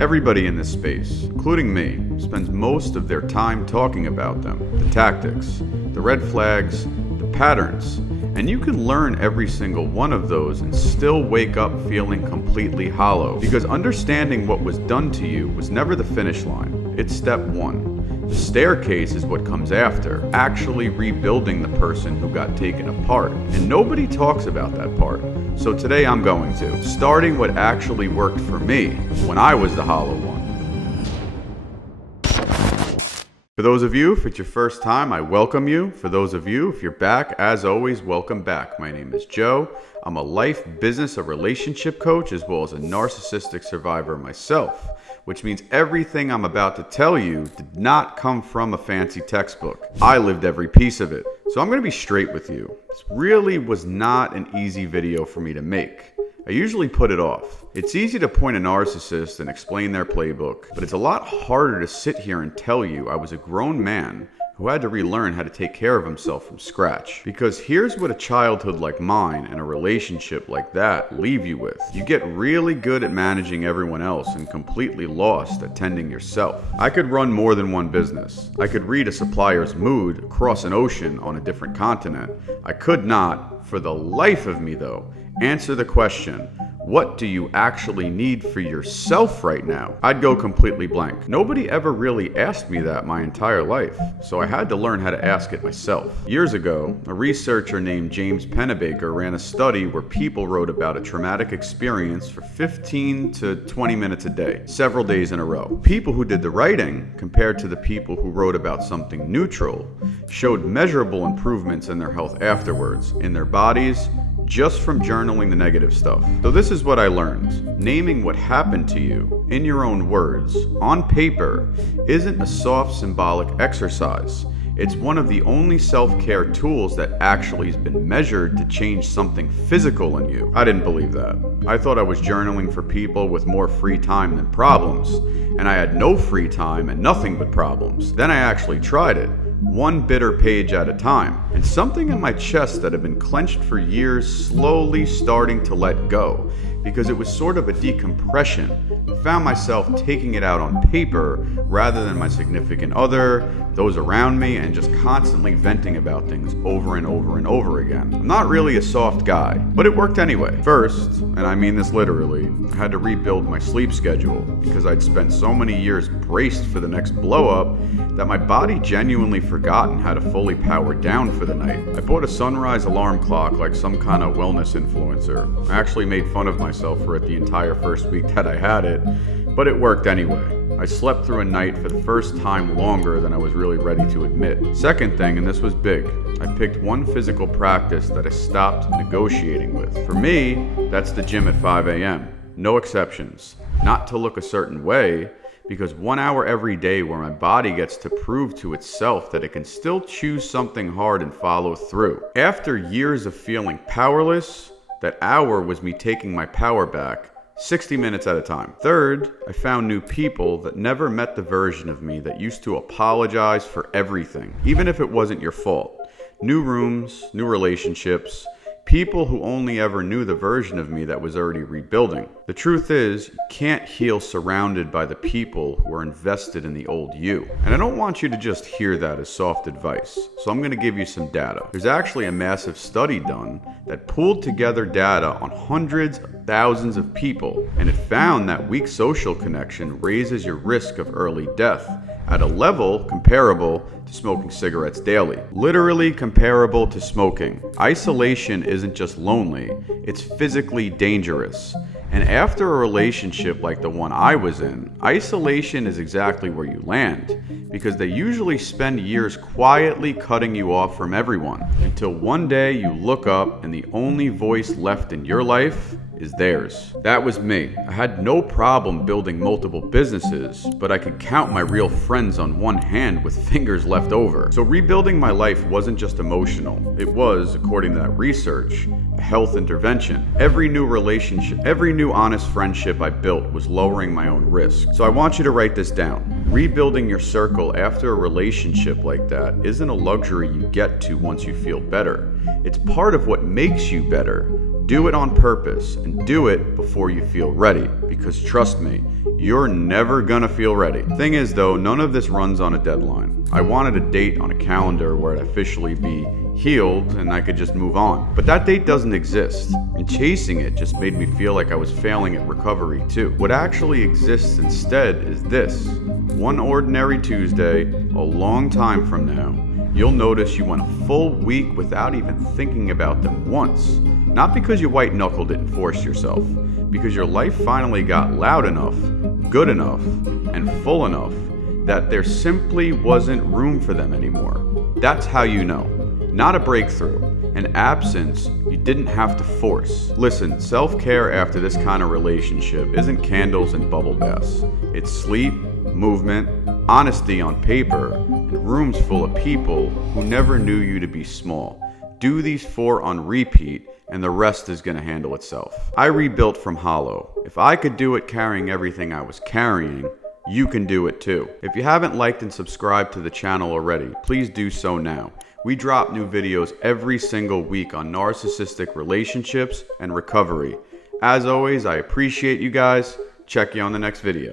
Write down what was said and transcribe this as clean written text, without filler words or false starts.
Everybody in this space, including me, spends most of their time talking about them, the tactics, the red flags, the patterns, and you can learn every single one of those and still wake up feeling completely hollow, because understanding what was done to you was never the finish line. It's step one. The staircase is what comes after, actually rebuilding the person who got taken apart. And nobody talks about that part. So today I'm going to, starting what actually worked for me when I was the hollow one. For those of you, if it's your first time, I welcome you. For those of you, if you're back, as always, welcome back. My name is Joe. I'm a life, business, a relationship coach, as well as a narcissistic survivor myself, which means everything I'm about to tell you did not come from a fancy textbook. I lived every piece of it. So I'm going to be straight with you. This really was not an easy video for me to make. I usually put it off. It's easy to point a narcissist and explain their playbook, but it's a lot harder to sit here and tell you I was a grown man who had to relearn how to take care of himself from scratch. Because here's what a childhood like mine and a relationship like that leave you with. You get really good at managing everyone else and completely lost at tending yourself. I could run more than one business. I could read a supplier's mood across an ocean on a different continent. I could not, for the life of me though, answer the question, what do you actually need for yourself right now? I'd go completely blank. Nobody ever really asked me that my entire life, so I had to learn how to ask it myself. Years ago, a researcher named James Pennebaker ran a study where people wrote about a traumatic experience for 15 to 20 minutes a day, several days in a row. People who did the writing, compared to the people who wrote about something neutral, showed measurable improvements in their health afterwards, in their bodies, just from journaling the negative stuff. So this is what I learned. Naming what happened to you, in your own words, on paper, isn't a soft symbolic exercise. It's one of the only self-care tools that actually has been measured to change something physical in you. I didn't believe that. I thought I was journaling for people with more free time than problems, and I had no free time and nothing but problems. Then I actually tried it. One bitter page at a time, and something in my chest that had been clenched for years slowly starting to let go, because it was sort of a decompression. I found myself taking it out on paper rather than my significant other, those around me, and just constantly venting about things over and over and over again. I'm not really a soft guy, but it worked anyway. First, and I mean this literally, I had to rebuild my sleep schedule because I'd spent so many years braced for the next blow up that my body genuinely forgotten how to fully power down for the night. I bought a sunrise alarm clock like some kind of wellness influencer. I actually made fun of myself for it the entire first week that I had it, but it worked anyway. I slept through a night for the first time longer than I was really ready to admit. Second thing, and this was big, I picked one physical practice that I stopped negotiating with. For me, that's the gym at 5 a.m. No exceptions. Not to look a certain way, because 1 hour every day where my body gets to prove to itself that it can still choose something hard and follow through. After years of feeling powerless, that hour was me taking my power back, 60 minutes at a time. Third, I found new people that never met the version of me that used to apologize for everything, even if it wasn't your fault. New rooms, new relationships, people who only ever knew the version of me that was already rebuilding. The truth is, you can't heal surrounded by the people who are invested in the old you. And I don't want you to just hear that as soft advice, so I'm going to give you some data. There's actually a massive study done that pulled together data on hundreds of thousands of people, and it found that weak social connection raises your risk of early death at a level comparable to smoking cigarettes daily. Literally comparable to smoking. Isolation isn't just lonely, it's physically dangerous. And after a relationship like the one I was in, isolation is exactly where you land, because they usually spend years quietly cutting you off from everyone, until one day you look up and the only voice left in your life is theirs. That was me. I had no problem building multiple businesses, but I could count my real friends on one hand with fingers left over. So rebuilding my life wasn't just emotional. It was, according to that research, a health intervention. Every new relationship, every new honest friendship I built was lowering my own risk. So I want you to write this down. Rebuilding your circle after a relationship like that isn't a luxury you get to once you feel better. It's part of what makes you better. Do it on purpose and do it before you feel ready, because trust me, you're never gonna feel ready. Thing is though, none of this runs on a deadline. I wanted a date on a calendar where I'd officially be healed and I could just move on. But that date doesn't exist, and chasing it just made me feel like I was failing at recovery too. What actually exists instead is this. One ordinary Tuesday, a long time from now, you'll notice you went a full week without even thinking about them once. Not because you white-knuckled it and forced yourself, because your life finally got loud enough, good enough, and full enough that there simply wasn't room for them anymore. That's how you know. Not a breakthrough, an absence you didn't have to force. Listen, self-care after this kind of relationship isn't candles and bubble baths. It's sleep, movement, honesty on paper, and rooms full of people who never knew you to be small. Do these 4 on repeat, and the rest is going to handle itself. I rebuilt from hollow. If I could do it carrying everything I was carrying, you can do it too. If you haven't liked and subscribed to the channel already, please do so now. We drop new videos every single week on narcissistic relationships and recovery. As always, I appreciate you guys. Check you on the next video.